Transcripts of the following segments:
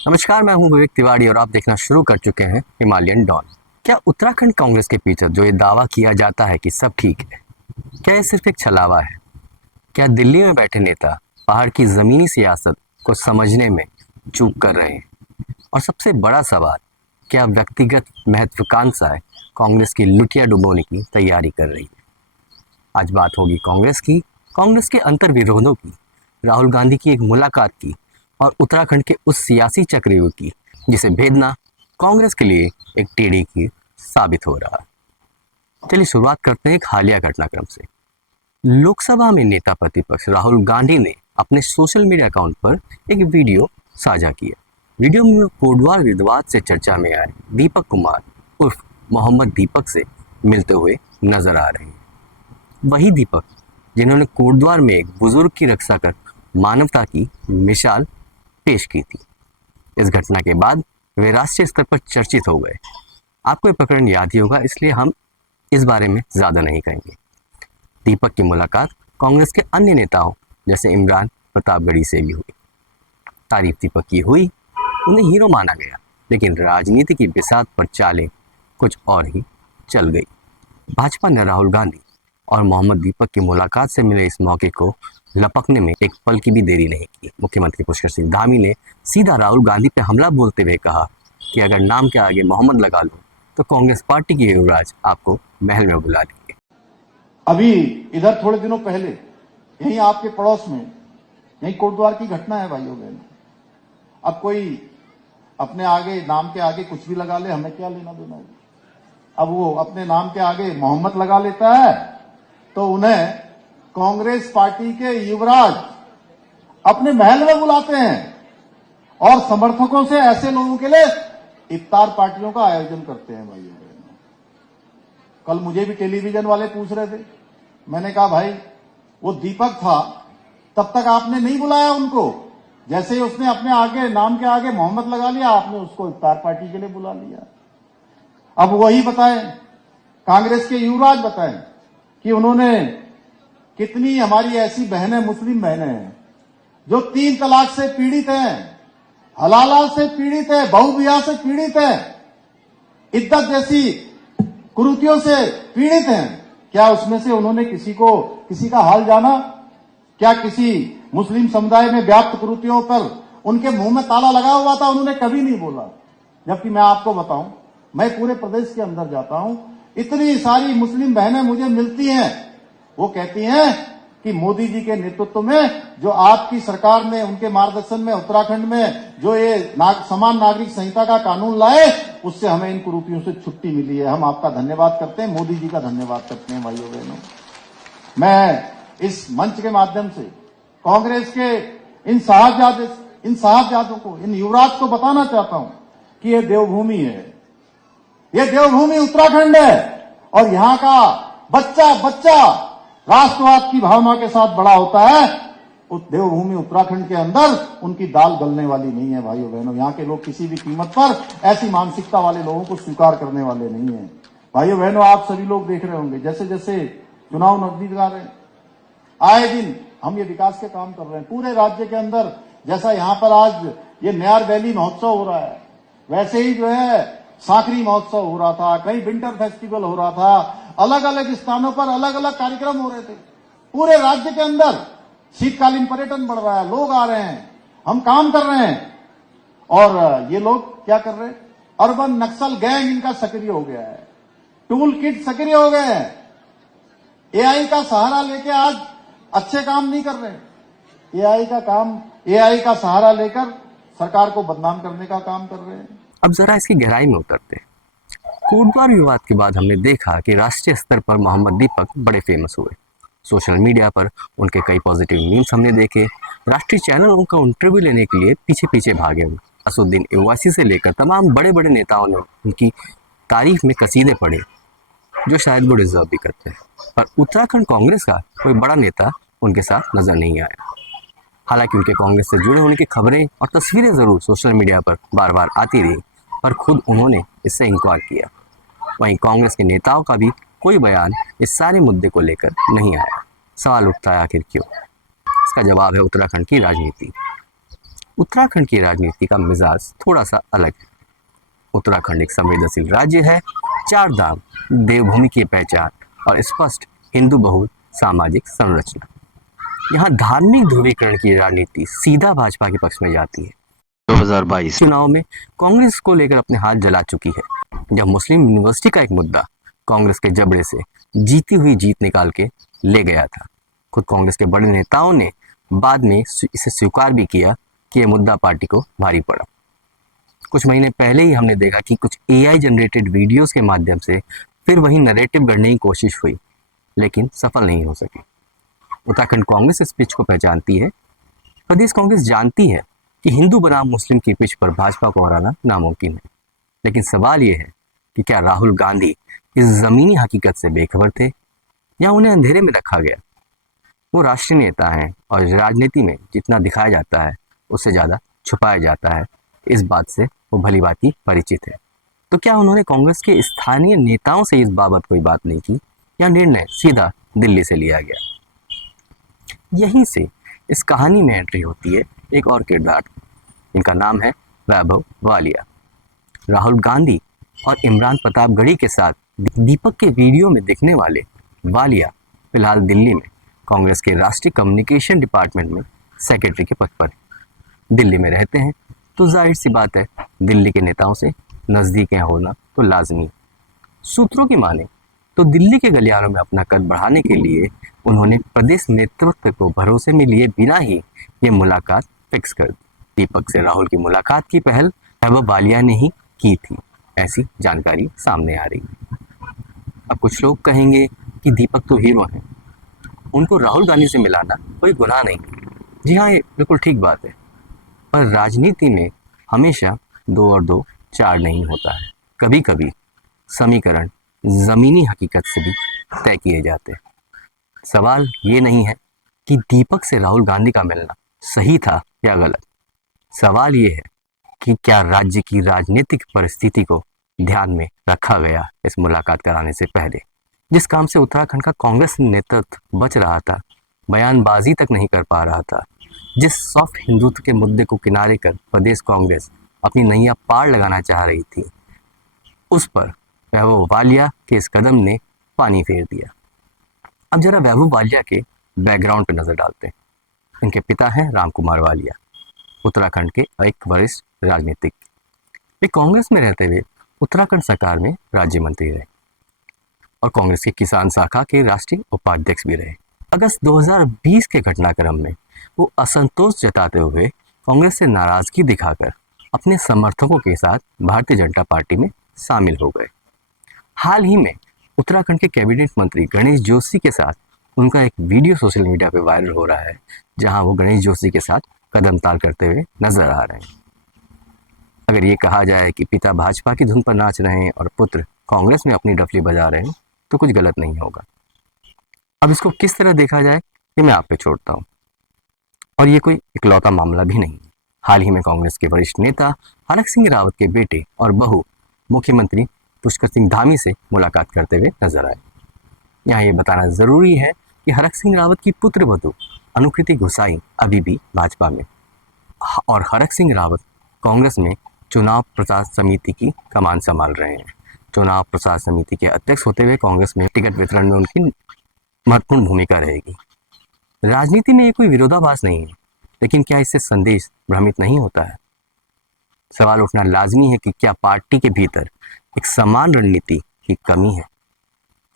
नमस्कार, मैं हूं विवेक तिवारी और आप देखना शुरू कर चुके हैं हिमालयन डॉन। क्या उत्तराखंड कांग्रेस के पीछे जो ये दावा किया जाता है कि सब ठीक है, क्या ये सिर्फ एक छलावा है? क्या दिल्ली में बैठे नेता पहाड़ की जमीनी सियासत को समझने में चूक कर रहे हैं? और सबसे बड़ा सवाल, क्या व्यक्तिगत महत्वाकांक्षाएं कांग्रेस की लुटिया डुबोने की तैयारी कर रही है? आज बात होगी कांग्रेस के अंतर विरोधों की, राहुल गांधी की एक मुलाकात की और उत्तराखंड के उस सियासी चक्रव्यूह की जिसे भेदना कांग्रेस के लिए एक टेढ़ी की साबित हो रहा है। चलिए शुरुआत करते हैं एक हालिया घटनाक्रम से। लोकसभा में नेता प्रतिपक्ष राहुल गांधी ने अपने सोशल मीडिया अकाउंट पर एक वीडियो साझा किया। वीडियो में कोटद्वार विवाद से चर्चा में आए दीपक कुमार उर्फ मोहम्मद दीपक से मिलते हुए नजर आ रहे हैं। वही दीपक जिन्होंने कोटद्वार में एक बुजुर्ग की रक्षा कर मानवता की मिसाल पेश की थी। इस घटना के बाद वे राष्ट्रीय स्तर पर चर्चित हो गए। आपको ये प्रकरण याद ही होगा, इसलिए हम इस बारे में ज़्यादा नहीं कहेंगे। दीपक की मुलाकात कांग्रेस के अन्य नेताओं जैसे इमरान प्रतापगढ़ी से भी हुई। तारीफ दीपक की हुई, उन्हें हीरो माना गया, लेकिन राजनीति की बिसात पर चालें कुछ और ही चल गई। भाजपा ने राहुल गांधी और मोहम्मद दीपक की मुलाकात से मिले इस मौके को लपकने में एक पल की भी देरी नहीं की। मुख्यमंत्री पुष्कर सिंह धामी ने सीधा राहुल गांधी पर हमला बोलते हुए कहा कि अगर नाम के आगे मोहम्मद लगा लो तो कांग्रेस पार्टी के युवराज आपको महल में बुला लेंगे। अभी इधर थोड़े दिनों पहले यहीं आपके पड़ोस में यहीं कोटद्वार की घटना है भाइयों बहनों। अब कोई अपने आगे नाम के आगे कुछ भी लगा ले, हमें क्या लेना देना है। अब वो अपने नाम के आगे मोहम्मद लगा लेता है तो उन्हें कांग्रेस पार्टी के युवराज अपने महल में बुलाते हैं और समर्थकों से ऐसे लोगों के लिए इफ्तार पार्टियों का आयोजन करते हैं भाइयों बहनों। कल मुझे भी टेलीविजन वाले पूछ रहे थे, मैंने कहा भाई वो दीपक था तब तक आपने नहीं बुलाया उनको, जैसे ही उसने अपने आगे नाम के आगे मोहम्मद लगा लिया आपने उसको इफ्तार पार्टी के लिए बुला लिया। अब वही बताएं, कांग्रेस के युवराज बताएं कि उन्होंने कितनी हमारी ऐसी बहनें, मुस्लिम बहनें हैं जो 3 तलाक से पीड़ित हैं, हलाला से पीड़ित है, बहुविवाह से पीड़ित है, इद्दत जैसी कुरीतियों से पीड़ित हैं। क्या उसमें से उन्होंने किसी का हाल जाना? क्या किसी मुस्लिम समुदाय में व्याप्त कुरीतियों पर उनके मुंह में ताला लगा हुआ था? उन्होंने कभी नहीं बोला। जबकि मैं आपको बताऊं, मैं पूरे प्रदेश के अंदर जाता हूं, इतनी सारी मुस्लिम बहनें मुझे मिलती हैं, वो कहती हैं कि मोदी जी के नेतृत्व में जो आपकी सरकार ने उनके मार्गदर्शन में उत्तराखंड में जो ये समान नागरिक संहिता का कानून लाए उससे हमें इन कुरीतियों से छुट्टी मिली है। हम आपका धन्यवाद करते हैं, मोदी जी का धन्यवाद करते हैं। भाइयों बहनों, मैं इस मंच के माध्यम से कांग्रेस के इन साहबजादों को, इन युवराज को बताना चाहता हूं कि ये देवभूमि है, ये देवभूमि उत्तराखंड है और यहां का बच्चा राष्ट्रवाद की भावना के साथ बड़ा होता है। उस देवभूमि उत्तराखंड के अंदर उनकी दाल गलने वाली नहीं है। भाइयों बहनों, यहां के लोग किसी भी कीमत पर ऐसी मानसिकता वाले लोगों को स्वीकार करने वाले नहीं है। भाइयों बहनों, आप सभी लोग देख रहे होंगे जैसे जैसे चुनाव नजदीक आ रहे हैं, आए दिन हम ये विकास के काम कर रहे हैं पूरे राज्य के अंदर। जैसा यहां पर आज ये नयार वैली महोत्सव हो रहा है, वैसे ही जो है सांकरी महोत्सव हो रहा था, कहीं विंटर फेस्टिवल हो रहा था, अलग अलग स्थानों पर अलग अलग कार्यक्रम हो रहे थे पूरे राज्य के अंदर। शीतकालीन पर्यटन बढ़ रहा है, लोग आ रहे हैं, हम काम कर रहे हैं। और ये लोग क्या कर रहे हैं? अर्बन नक्सल गैंग इनका सक्रिय हो गया है, टूल किट सक्रिय हो गए हैं, एआई का सहारा लेके आज अच्छे काम नहीं कर रहे। एआई का सहारा लेकर सरकार को बदनाम करने का काम कर रहे हैं। अब जरा इसकी गहराई में उतरते हैं। कोटद्वार विवाद के बाद हमने देखा कि राष्ट्रीय स्तर पर मोहम्मद दीपक बड़े फेमस हुए। सोशल मीडिया पर उनके कई पॉजिटिव मीम्स हमने देखे। राष्ट्रीय चैनल उनका इंटरव्यू लेने के लिए पीछे पीछे भागे हुए। असुद्दीन ओवैसी से लेकर तमाम बड़े बड़े नेताओं ने उनकी तारीफ में कसीदे पढ़े, जो शायद वो डिजर्व भी करते हैं। पर उत्तराखंड कांग्रेस का कोई बड़ा नेता उनके साथ नजर नहीं आया। हालांकि उनके कांग्रेस से जुड़े होने की खबरें और तस्वीरें जरूर सोशल मीडिया पर बार बार आती रही, पर खुद उन्होंने इससे इनकार किया। वहीं कांग्रेस के नेताओं का भी कोई बयान इस सारे मुद्दे को लेकर नहीं आया। सवाल उठता है, आखिर क्यों? इसका जवाब है उत्तराखंड की राजनीति। उत्तराखंड की राजनीति का मिजाज थोड़ा सा अलग है। उत्तराखंड एक संवेदनशील राज्य है। चार धाम, देवभूमि की पहचान और स्पष्ट हिंदू बहुल सामाजिक संरचना। यहाँ धार्मिक ध्रुवीकरण की राजनीति सीधा भाजपा के पक्ष में जाती है। 2022 चुनाव में कांग्रेस को लेकर अपने हाथ जला चुकी है। जब मुस्लिम यूनिवर्सिटी का एक मुद्दा कांग्रेस के जबड़े से जीती हुई जीत निकाल के ले गया था। खुद कांग्रेस के बड़े नेताओं ने बाद में इसे स्वीकार भी किया कि यह मुद्दा पार्टी को भारी पड़ा। कुछ महीने पहले ही हमने देखा कि कुछ एआई जनरेटेड वीडियोस के माध्यम से फिर वही नैरेटिव गढ़ने की कोशिश हुई, लेकिन सफल नहीं हो सकी। उत्तराखंड कांग्रेस इस पिच को पहचानती है। प्रदेश कांग्रेस जानती है कि हिंदू बनाम मुस्लिम की पिच पर भाजपा को हराना नामुमकिन है। लेकिन सवाल यह है कि क्या राहुल गांधी इस जमीनी हकीकत से बेखबर थे या उन्हें अंधेरे में रखा गया? वो राष्ट्रीय नेता हैं और राजनीति में जितना दिखाया जाता है उससे ज़्यादा छुपाया जाता है। इस बात से वो भली भांति परिचित है। तो क्या उन्होंने कांग्रेस के स्थानीय नेताओं से इस बाबत कोई बात नहीं की या निर्णय सीधा दिल्ली से लिया गया? यहीं से इस कहानी में एंट्री होती है एक और किरदार, इनका नाम है वैभव वालिया। राहुल गांधी और इमरान प्रतापगढ़ी के साथ दीपक के वीडियो में दिखने वाले वालिया फिलहाल दिल्ली में कांग्रेस के राष्ट्रीय कम्युनिकेशन डिपार्टमेंट में सेक्रेटरी के पद पर दिल्ली में रहते हैं। तो जाहिर सी बात है दिल्ली के नेताओं से नज़दीकें होना तो लाजमी। सूत्रों की माने तो दिल्ली के गलियारों में अपना कद बढ़ाने के लिए उन्होंने प्रदेश नेतृत्व को भरोसे में लिए बिना ही ये मुलाकात फिक्स कर दी। दीपक से राहुल की मुलाकात की पहल वैभव वालिया ने ही की थी, ऐसी जानकारी सामने आ रही है। अब कुछ लोग कहेंगे कि दीपक तो हीरो हैं, उनको राहुल गांधी से मिलाना कोई गुनाह नहीं। जी हाँ, ये बिल्कुल ठीक बात है, पर राजनीति में हमेशा 2 और 2 4 नहीं होता है। कभी कभी समीकरण ज़मीनी हकीकत से भी तय किए जाते हैं। सवाल ये नहीं है कि दीपक से राहुल गांधी का मिलना सही था या गलत। सवाल ये है कि क्या राज्य की राजनीतिक परिस्थिति को ध्यान में रखा गया इस मुलाकात कराने से पहले। जिस काम से उत्तराखंड का कांग्रेस नेतृत्व बच रहा था, बयानबाजी तक नहीं कर पा रहा था, जिस सॉफ्ट हिंदुत्व के मुद्दे को किनारे कर प्रदेश कांग्रेस अपनी नैया पार लगाना चाह रही थी, उस पर वैभव वालिया के इस कदम ने पानी फेर दिया। अब जरा वैभव वालिया के बैकग्राउंड पर नजर डालते हैं। इनके पिता हैं राम कुमार वालिया, उत्तराखंड के एक वरिष्ठ राजनीतिक। वे कांग्रेस में रहते हुए उत्तराखंड सरकार में राज्य मंत्री रहे और कांग्रेस की किसान शाखा के राष्ट्रीय उपाध्यक्ष भी रहे। अगस्त 2020 के घटनाक्रम में वो असंतोष जताते हुए कांग्रेस से नाराजगी दिखाकर अपने समर्थकों के साथ भारतीय जनता पार्टी में शामिल हो गए। हाल ही में उत्तराखंड के कैबिनेट मंत्री गणेश जोशी के साथ उनका एक वीडियो सोशल मीडिया पर वायरल हो रहा है, जहां वो गणेश जोशी के साथ कदम ताल करते हुए नजर आ रहे हैं। अगर ये कहा जाए कि पिता भाजपा की धुन पर नाच रहे हैं और पुत्र कांग्रेस में अपनी डफली बजा रहे हैं तो कुछ गलत नहीं होगा। अब इसको किस तरह देखा जाए ये मैं आप पे छोड़ता हूँ। और ये कोई इकलौता मामला भी नहीं। हाल ही में कांग्रेस के वरिष्ठ नेता हरक सिंह रावत के बेटे और बहू मुख्यमंत्री पुष्कर सिंह धामी से मुलाकात करते हुए नजर आए। यहाँ ये बताना जरूरी है कि हरक सिंह रावत की पुत्र वधू अनुकृति गोसाई अभी भी भाजपा में और हरक सिंह रावत कांग्रेस में चुनाव प्रचार समिति की कमान संभाल रहे हैं। चुनाव प्रचार समिति के अध्यक्ष होते हुए कांग्रेस में टिकट वितरण में उनकी महत्वपूर्ण भूमिका रहेगी। राजनीति में ये कोई विरोधाभास नहीं है, लेकिन क्या इससे संदेश भ्रमित नहीं होता है? सवाल उठना लाजमी है कि क्या पार्टी के भीतर एक समान रणनीति की कमी है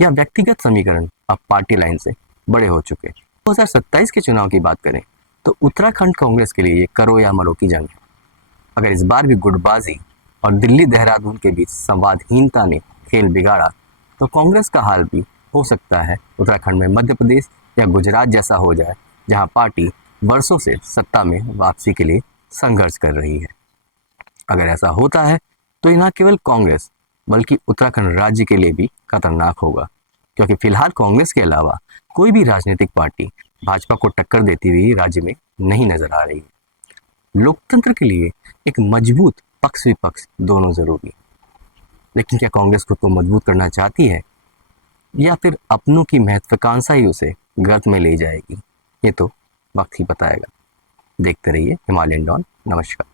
या व्यक्तिगत समीकरण अब पार्टी लाइन से बड़े हो चुके। 2027 के चुनाव की बात करें तो उत्तराखंड कांग्रेस के लिए ये करो या मरो की जंग है। अगर इस बार भी गुटबाजी और दिल्ली देहरादून के बीच संवादहीनता ने खेल बिगाड़ा तो कांग्रेस का हाल भी हो सकता है उत्तराखंड में मध्य प्रदेश या गुजरात जैसा हो जाए, जहां पार्टी वर्षों से सत्ता में वापसी के लिए संघर्ष कर रही है। अगर ऐसा होता है तो ये न केवल कांग्रेस बल्कि उत्तराखंड राज्य के लिए भी खतरनाक होगा, क्योंकि फिलहाल कांग्रेस के अलावा कोई भी राजनीतिक पार्टी भाजपा को टक्कर देती हुई राज्य में नहीं नजर आ रही है। लोकतंत्र के लिए एक मजबूत पक्ष विपक्ष दोनों जरूरी, लेकिन क्या कांग्रेस खुद को मजबूत करना चाहती है या फिर अपनों की महत्वाकांक्षा ही उसे गर्त में ले जाएगी, ये तो वक्त ही बताएगा। देखते रहिए हिमालयन डॉन। नमस्कार।